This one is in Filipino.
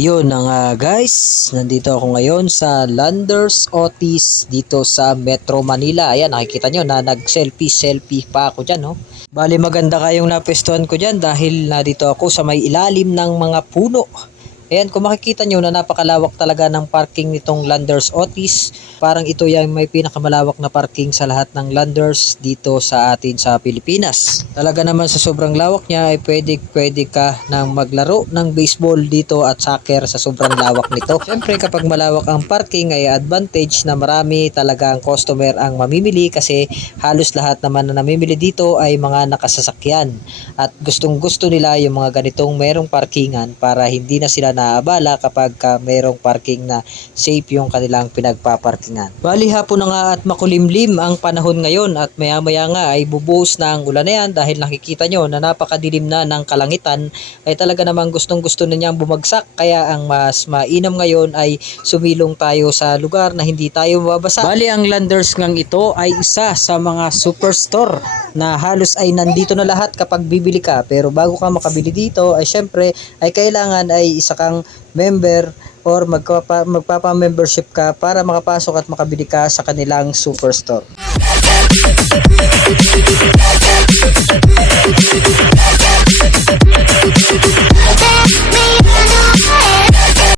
Yun na nga guys, nandito ako ngayon sa Landers Otis dito sa Metro Manila. Ayan, nakikita nyo na nag-selfie pa ako dyan, no? Bali maganda kayong napestuhan ko dyan dahil nandito ako sa may ilalim ng mga puno. Ayan, kung makikita nyo na napakalawak talaga ng parking nitong Landers Otis. Parang ito yung may pinakamalawak na parking sa lahat ng Landers dito sa atin sa Pilipinas. Talaga naman sa sobrang lawak niya ay pwede ka nang maglaro ng baseball dito at soccer sa sobrang lawak nito. Siyempre kapag malawak ang parking ay advantage na marami talaga ang customer ang mamimili kasi halos lahat naman na namimili dito ay mga nakasasakyan. At gustong gusto nila yung mga ganitong merong parkingan para hindi na sila naabala kapag mayroong parking na safe yung kanilang pinagpaparkingan. Bali hapon na nga at makulimlim ang panahon ngayon at maya-maya nga ay bubuhos na ang ulan na yan dahil nakikita nyo na napakadilim na ng kalangitan ay talaga namang gustong-gusto na niyang bumagsak kaya ang mas mainam ngayon ay sumilong tayo sa lugar na hindi tayo mababasa. Bali ang Landers ngang ito ay isa sa mga superstore na halos ay nandito na lahat kapag bibili ka pero bago ka makabili dito ay syempre ay kailangan ay isa kang member or magpapa-membership ka para makapasok at makabili ka sa kanilang superstore. Let me